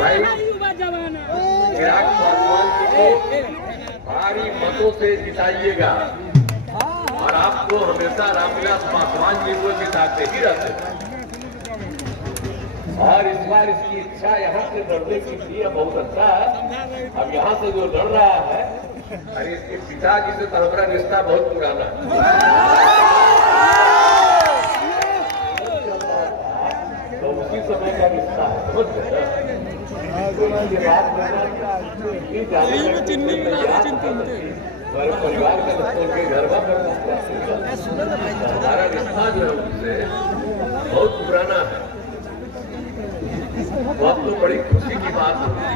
भाई चिराग पासवान जी को भारी मतों से जिताइएगा और आपको हमेशा रामविलास पासवान जी को जिताते ही रहते हैं। और इस बार इसकी इच्छा यहाँ से लड़ने की थी, बहुत अच्छा है। अब यहाँ से जो लड़ रहा है, अरे इसके पिताजी से तो हमारा रिश्ता बहुत पुराना है। तो उसी समय का रिश्ता है, समझ गए? हमारे परिवार का दोस्तों के घर में हमारा रिश्ता जो है उनसे बहुत पुराना है। तो अब तो बड़ी खुशी की बात होती है।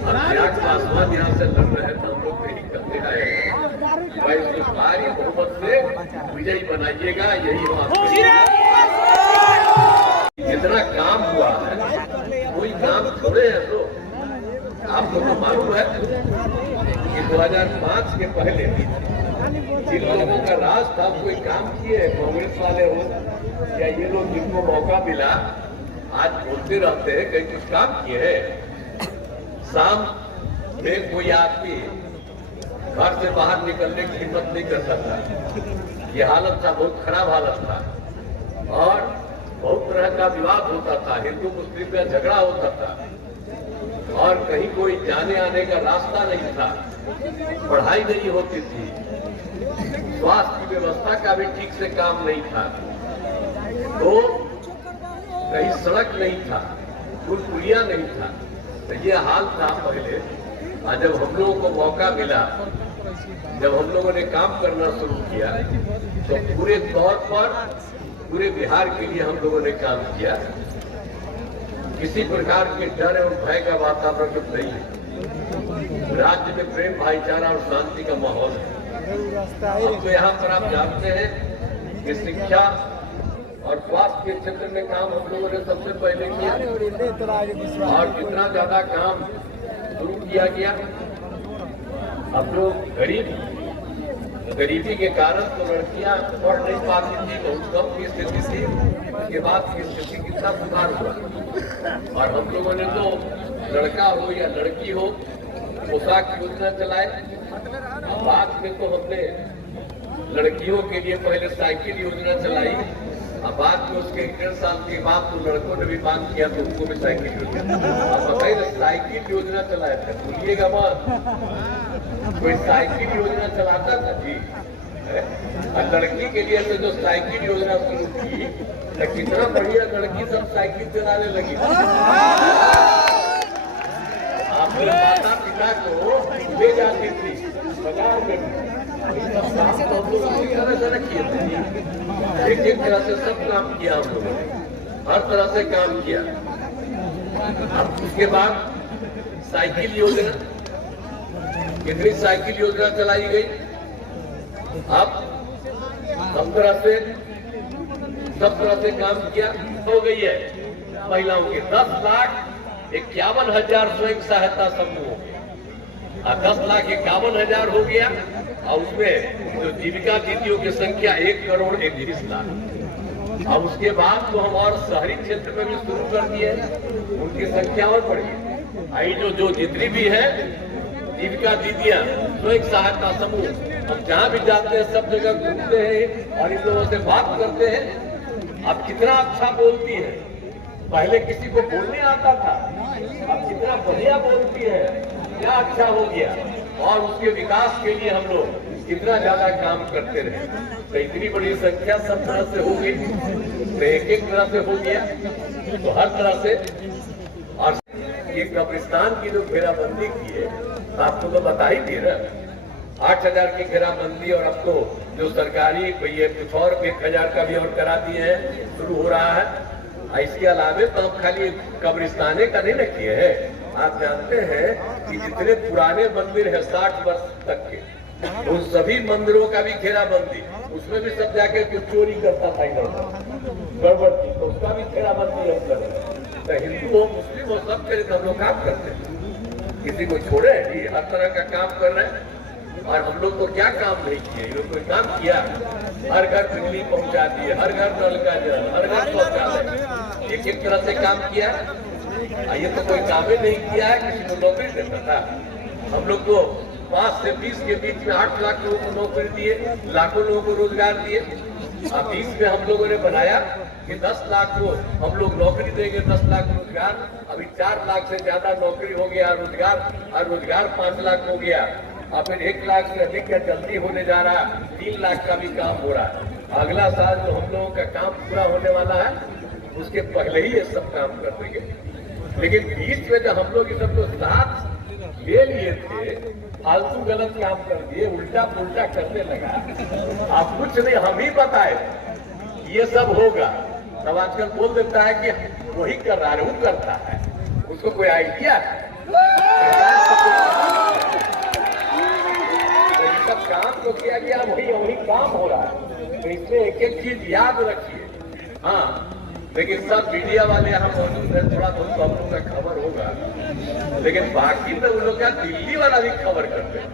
अब चिराग पासवान यहाँ से लड़ रहे हैं तो हम लोग यही करते आए हैं भाई, उसको भारी बहुमत से विजयी बनाइएगा, यही बात। जितना काम हुआ है कोई काम थोड़े हैं। तो आपको तो मालूम है कि 2005 के पहले जिन लोगों का राज था कोई काम किए, कांग्रेस वाले हो या ये लोग जिनको मौका मिला आज बोलते रहते हैं कहीं कुछ काम किए हैं। शाम में कोई आदमी घर से बाहर निकलने की हिम्मत नहीं कर सकता। ये हालत था, बहुत खराब हालत था और बहुत तरह का विवाद होता था, हिंदू मुस्लिम का झगड़ा होता था और कहीं कोई जाने आने का रास्ता नहीं था, पढ़ाई नहीं होती थी, स्वास्थ्य की व्यवस्था का भी ठीक से काम नहीं था, तो कहीं सड़क नहीं था, पुल पुलिया नहीं था। तो ये हाल था पहले। और जब हम लोगों को मौका मिला, जब हम लोगों ने काम करना शुरू किया तो पूरे तौर पर पूरे बिहार के लिए हम लोगों ने काम किया। किसी प्रकार के डर एवं भय का वातावरण नहीं है। राज्य में प्रेम, भाईचारा और शांति का माहौल है। अब तो यहाँ पर आप जानते हैं कि शिक्षा और स्वास्थ्य के क्षेत्र में काम हम लोगों ने सबसे पहले किया और जितना ज्यादा काम शुरू किया गया। अब लोग गरीबी के कारण तो लड़कियां पढ़ नहीं पाती थी, बहुत कम की स्थिति थी। उसके बाद की स्थिति कितना सुधार हुआ और हम लोगों ने तो लड़का हो या लड़की हो पोशाक योजना चलाए। बाद में तो हमने लड़कियों के लिए पहले साइकिल योजना चलाई और बाद में उसके 1.5 साल के बाद तो लड़कों ने भी मांग किया तो उनको भी साइकिल योजना। अब बताइए, साइकिल योजना चलाए थे, भूलिएगा मत, कोई साइकिल योजना चलाता था जी। और लड़की के लिए तो जो साइकिल योजना शुरू की तो कितना बढ़िया, लड़की सब साइकिल चलाने लगी। आपके माता पिता को ले जाती थी बाजार में, किए थे। एक तरह से सब काम किया हम लोगों ने, हर तरह से काम किया। अब उसके बाद साइकिल योजना, कितनी साइकिल योजना चलाई गई। अब सब तरह से काम किया हो गई है। महिलाओं के 10,51,000 स्वयं सहायता समूह, 10,51,000 हो गया और उसमें जो जीविका दीदियों की संख्या 1,31,00,000। अब उसके बाद तो हम और शहरी क्षेत्र में भी शुरू कर दिए, उनकी संख्या और बढ़ी। आई जो जितनी भी है जीविका दीदियां, स्वयं सहायता समूह, हम जहाँ भी जाते हैं सब जगह घूमते हैं और इन लोगों से बात करते हैं। अब कितना अच्छा बोलती है, पहले किसी को बोलने आता था, अब कितना बढ़िया बोलती है, क्या अच्छा हो गया। और उसके विकास के लिए हम लोग कितना ज्यादा काम करते रहे। तो इतनी बड़ी संख्या सब तरह से हो गई, तो एक तरह से हो गया, तो हर तरह से। और ये कब्रिस्तान की जो घेराबंदी की है, आपको तो बता ही दे रहा, 8,000 की घेराबंदी और अब तो जो सरकारी ये कुछ और 1,000 का भी और करा दिए हैं, शुरू हो रहा है। इसके अलावे तो हम खाली कब्रिस्ताने का नहीं न किए हैं। आप जानते हैं कि जितने पुराने मंदिर है 60 वर्ष तक के, उन सभी मंदिरों का भी घेराबंदी, उसमें भी सब जाके कुछ चोरी करता था गड़बड़ थी, तो उसका भी घेराबंदी हम कर रहे हैं। तो हिंदू हो मुस्लिम हो सब के हम लोग काम करते हैं, किसी को छोड़े ही, हर तरह का काम कर रहे हैं। और हम लोग तो क्या काम नहीं किए, ये कोई काम किया, हर घर बिजली पहुंचा दिए, हर घर नल का जल, हर घर शौचालय, एक तरह से काम किया। ये तो कोई काम ही नहीं किया है, किसी को नौकरी देता था। हम लोग को 5 से 20 के बीच में 8 लाख लोगों को नौकरी दिए, लाखों लोगों को रोजगार दिए। अब 20 में हम लोगों ने बनाया कि 10 लाख को हम लोग नौकरी देंगे, 10 लाख रोजगार। अभी 4 लाख से ज्यादा नौकरी हो गया, रोजगार 5 लाख हो गया। और फिर 1 लाख से अधिक का जल्दी होने जा रहा है, 3 लाख का भी काम हो रहा है। अगला साल जो हम लोगों का काम पूरा होने वाला है, उसके पहले ही ये सब काम कर देंगे। लेकिन बीच में जब हम लोग ये सब तो साथ ले लिए थे, फालतू गलत काम कर दिए, उल्टा पुल्टा करने लगा। आप कुछ नहीं, हम ही बताए ये सब होगा। तब आजकल बोल देता है कि वही कर रहा है, वो करता है, उसको कोई आइडिया है। सब काम तो किया गया, वही काम हो रहा है। तो इसमें एक एक चीज याद रखिए। हाँ, लेकिन सब मीडिया वाले यहाँ मौजूद है, थोड़ा बहुत हम लोग का खबर होगा, लेकिन बाकी तो उन लोग का दिल्ली वाला भी खबर करते हैं।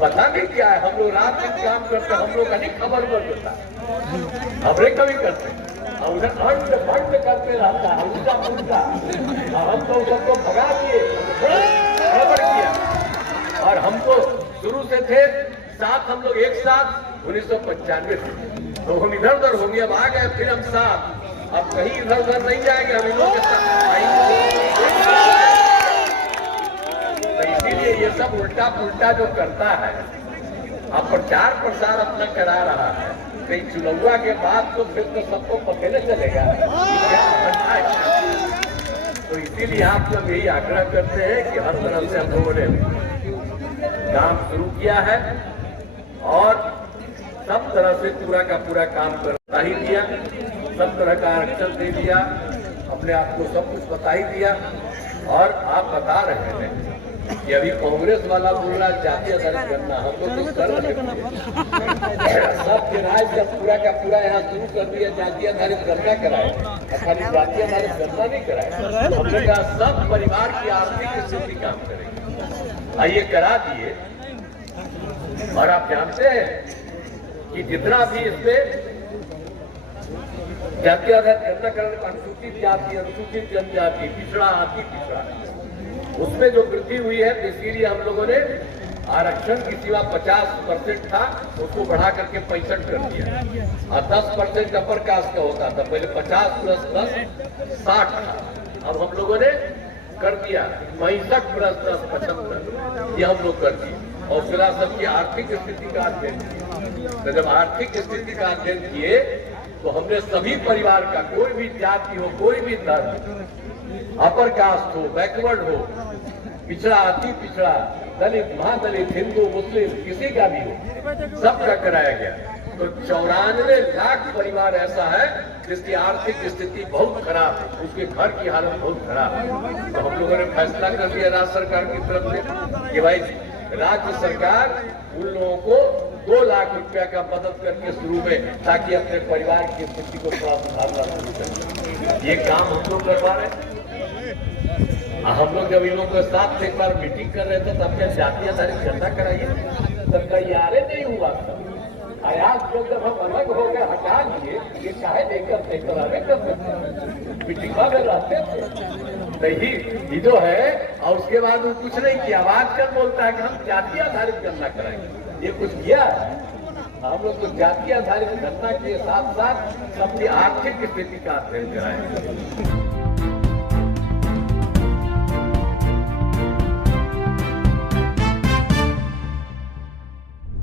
पता नहीं क्या है, हम लोग रात दिन काम करते, हम लोग का नहीं खबर कर देता, खबरें कभी करते और उधर अंड बंड करते रहता है, उल्टा पुल्टा। हम तो सबको भगा दिए, खबर किया। और हमको शुरू से थे साथ, हम लोग एक साथ 1995 से, तो हम इधर उधर हो गए, अब आ गए फिर हम साथ। अब कहीं इधर उधर नहीं जाएंगे, हम इन लोगों के साथ आएंगे। तो इसीलिए ये सब उल्टा पुल्टा जो करता है, अब प्रचार प्रसार अपना करा रहा है, कहीं चुनाव के बाद तो फिर तो सबको पता नहीं चलेगा। तो इसीलिए आप लोग यही आग्रह करते हैं कि हर तरह से हम लोगों ने काम शुरू किया है और सब तरह से पूरा का पूरा काम करता ही दिया, सब तरह का आरक्षण दे दिया, अपने आप को सब कुछ बता ही दिया। और आप बता रहे हैं कि अभी कांग्रेस वाला बोल रहा जातीय आधारित करना, हम लोग तो कर रहे हैं। सब राज का पूरा यहाँ शुरू कर दिया, जातीय आधारित गणना कराए, खाली जातीय आधारित गणना नहीं कराए। हमने कहा सब परिवार की आर्थिक स्थिति काम करेगी, आइए करा दिए। और आप जानते हैं कि जितना भी इसमें जातीय आधारित गणना करने, अनुसूचित जाति, अनुसूचित जनजाति, पिछड़ा अति पिछड़ा, उसमें जो वृद्धि हुई है, इसीलिए हम लोगों ने आरक्षण की सीमा 50% था, उसको बढ़ा करके 65 कर दिया। और 10% अपर कास्ट का होता था, पहले 50 + 10 60 था। अब हम लोगों ने कर दिया 65 + 10 75, ये हम लोग कर दिए। और फिर सबकी आर्थिक स्थिति का अध्ययन किया। तो जब आर्थिक स्थिति का अध्ययन किए तो हमने सभी परिवार का, कोई भी जाति हो, कोई भी धर्म, अपर कास्ट हो, बैकवर्ड हो, पिछड़ा अति पिछड़ा, दलित, महादलित, हिंदू, मुस्लिम, किसी का भी हो, सबका कराया गया। तो 94 लाख परिवार ऐसा है जिसकी आर्थिक स्थिति बहुत खराब है, उसके घर की हालत बहुत खराब है। तो हम लोगों ने फैसला कर लिया राज्य सरकार की तरफ से कि भाई राज्य सरकार उन लोगों को 2 लाख रुपया का मदद करके शुरू में, ताकि अपने परिवार की स्थिति को थोड़ा सुधारना शुरू करें। ये काम हम लोग करवा रहे हैं। हम लोग जब इन लोगों के साथ एक बार मीटिंग कर रहे थे, तब क्या जातीय आधारित गणना कराइए, तब तैयार नहीं हुआ था। आज जब हम अलग हो गए, हटा लिए, ये चाहे लेकर मीटिंग में रहते थे, ये जो है। और उसके बाद वो कुछ नहीं किया, आवाज कर बोलता है कि हम जातीय आधारित गणना कराएंगे। ये कुछ किया है? हम लोग तो जातीय आधारित गणना के साथ साथ सबकी आर्थिक स्थिति का अध्ययन कराएंगे।